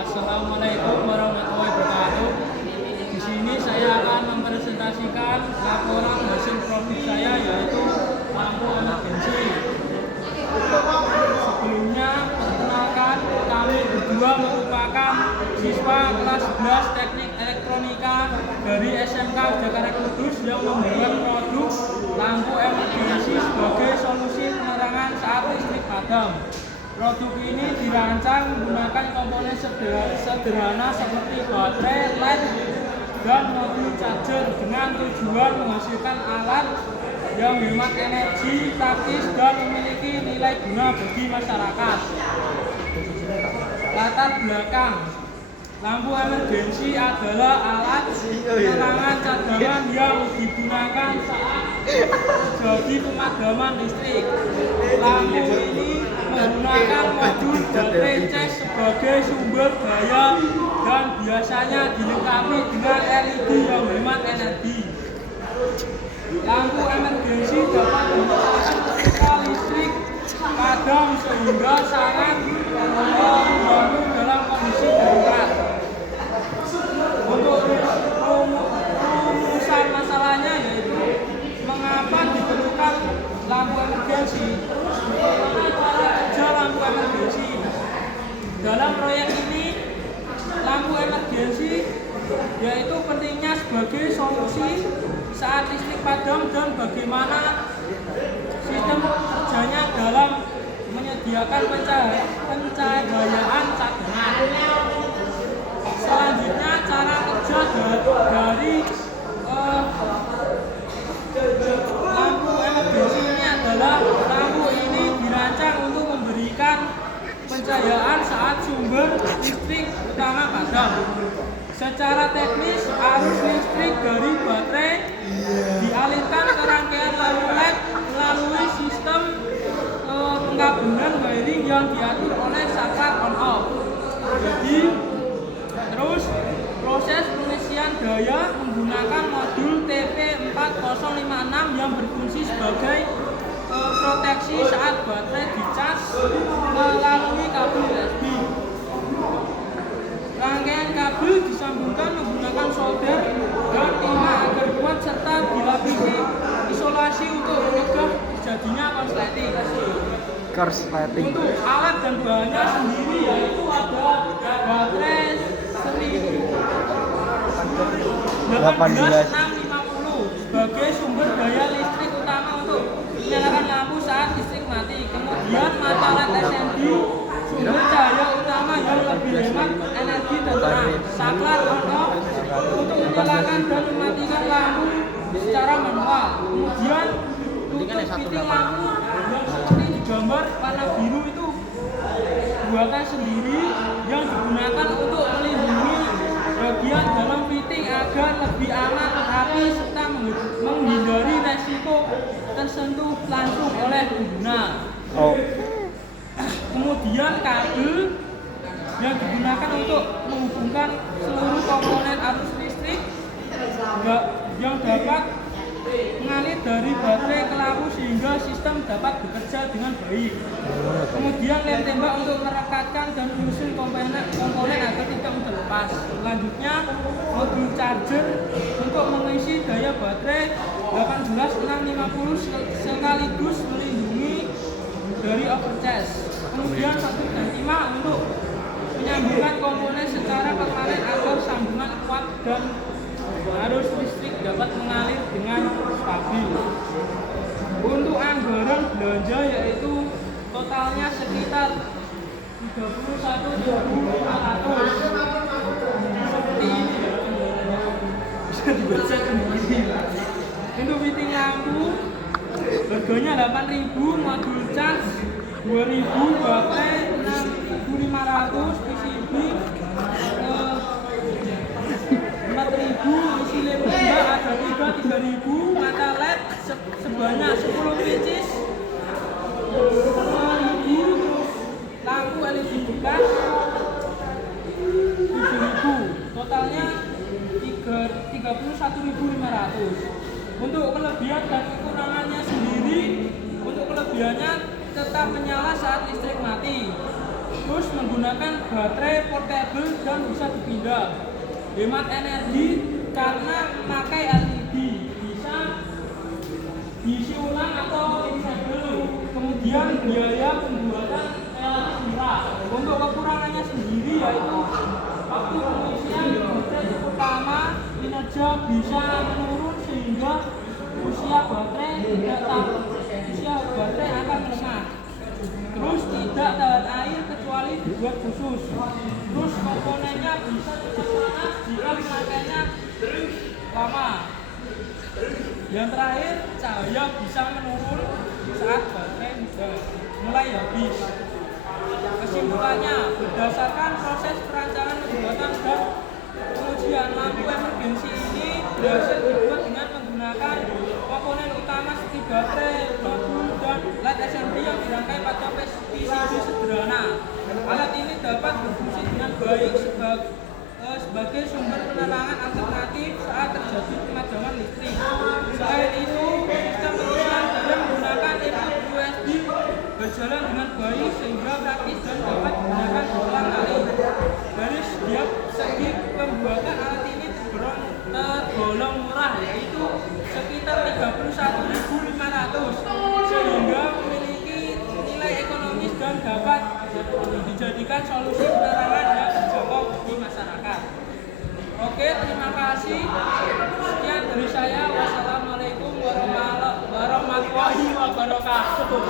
Assalamualaikum warahmatullahi wabarakatuh. Di sini saya akan mempresentasikan laporan hasil produk saya, yaitu lampu emergensi. Sebelumnya, perkenalkan, kami berdua merupakan siswa kelas 11 Teknik Elektronika dari SMK Jakarta Kudus yang membuat produk lampu emergensi sebagai solusi penerangan saat listrik padam. Produk ini dirancang menggunakan komponen sederhana seperti baterai, LED, dan modul charger dengan tujuan menghasilkan alat yang hemat energi, praktis, dan memiliki nilai guna bagi masyarakat. Latar belakang: lampu emergensi adalah alat penerangan cadangan yang digunakan saat terjadi pemadaman listrik. Lampu ini menggunakan modul baterai cas sebagai sumber daya dan biasanya dilengkapi dengan LED yang hemat energi. Lampu emergensi dapat menyalakan ketika listrik padam sehingga sangat membantu dalam kondisi darurat. Untuk rumusan masalahnya, yaitu mengapa diperlukan lampu emergensi, bagaimana cara kerja lampu emergensi. Dalam proyek ini, lampu emergensi yaitu pentingnya sebagai solusi saat listrik padam dan bagaimana sistem kerjanya dalam menyediakan pencahayaan cadangan. Selanjutnya, cara kerja dari lampu emergensi ini adalah lampu ini dirancang untuk memberikan pencahayaan saat sumber listrik utama padam. Secara teknis, arus listrik dari baterai dialirkan ke rangkaian lampu LED melalui sistem pengkabelan wiring yang diatur oleh saklar on-off. Jadi, terus proses pengisian daya menggunakan modul TP4056 yang berfungsi sebagai proteksi saat baterai dicas melalui kabel USB. Rangkaian kabel disambungkan menggunakan solder dan timah agar kuat serta dilapisi isolasi untuk mencegah terjadinya korsleting. Untuk alat dan bahannya sendiri, yaitu ada baterai 18650 sebagai sumber daya listrik utama untuk menyalakan lampu saat listrik mati. Kemudian mata LED SND, sumber cahaya utama yang lebih hemat energi dan terang. Saklar on-off untuk menyalakan dan mematikan lampu secara manual. Kemudian tutup fitting lampu yang seperti di gambar warna biru itu buatan sendiri yang digunakan untuk melindungi bagian dalam fitting agar lebih aman, rapi, serta menghindari resiko tersentuh langsung oleh pengguna. Kemudian kabel yang digunakan untuk menghubungkan seluruh komponen arus listrik yang dapat mengalir dari baterai ke lampu sehingga sistem dapat bekerja dengan baik. Kemudian lem tembak untuk merekatkan dan menyusun komponen agar tidak mudah lepas. Selanjutnya, modul charger untuk mengisi daya baterai 18650 sekaligus melindungi dari overcharge. Kemudian satu dan timah untuk menyambungkan komponen secara permanen agar sambungan kuat dan arus listrik dapat mengalir dengan stabil. Untuk anggaran belanja, yaitu totalnya sekitar 31.500. Seperti ini bisa dibaca sendiri. Untuk fitting lampu harganya 8.000, modul cas 2.000, baterai 6.500, PCB 4.000, isi lem tembak ada 3.000, mata LED sebanyak 10 pieces 5.000, lampu LED bekas 7.000, totalnya 31.500. Untuk kelebihan dan kekurangannya sendiri, untuk kelebihannya tetap menyala saat listrik mati. Terus menggunakan baterai portable dan bisa dipindah. Hemat energi karena memakai LED, bisa diisi ulang atau disable. Kemudian biaya pembuatan relatif murah. Untuk kekurangannya sendiri yaitu waktu pengisian baterai cukup lama, kinerja bisa menurun sehingga usia baterai akan melemah. Terus tidak tahan air kecuali dibuat khusus. Terus komponennya bisa cepat panas jika pemakaiannya lama. Yang terakhir, cahaya bisa menurun saat baterai mulai habis. Kesimpulannya, berdasarkan proses perancangan pembuatan dan pengujian, lampu emergensi ini berhasil dibuat dengan menggunakan komponen utama seperti baterai, modul, dan LED SMD yang dirangkai pada PCB sederhana. Alat ini dapat berfungsi dengan baik sebagai sumber penerangan alternatif saat terjadi pemadaman listrik. Selain itu, sistem pengisian daya menggunakan input USB berjalan dengan baik sehingga praktis dan dapat digunakan berulang kali. Dari segi pembuatan alat ini tergolong murah, yaitu sekitar 31.500, sehingga memiliki nilai ekonomis dan dapat dijadikan solusi penerangan yang terjangkau di masyarakat. Oke, terima kasih. Sekian dari saya. Wassalamualaikum warahmatullahi wabarakatuh.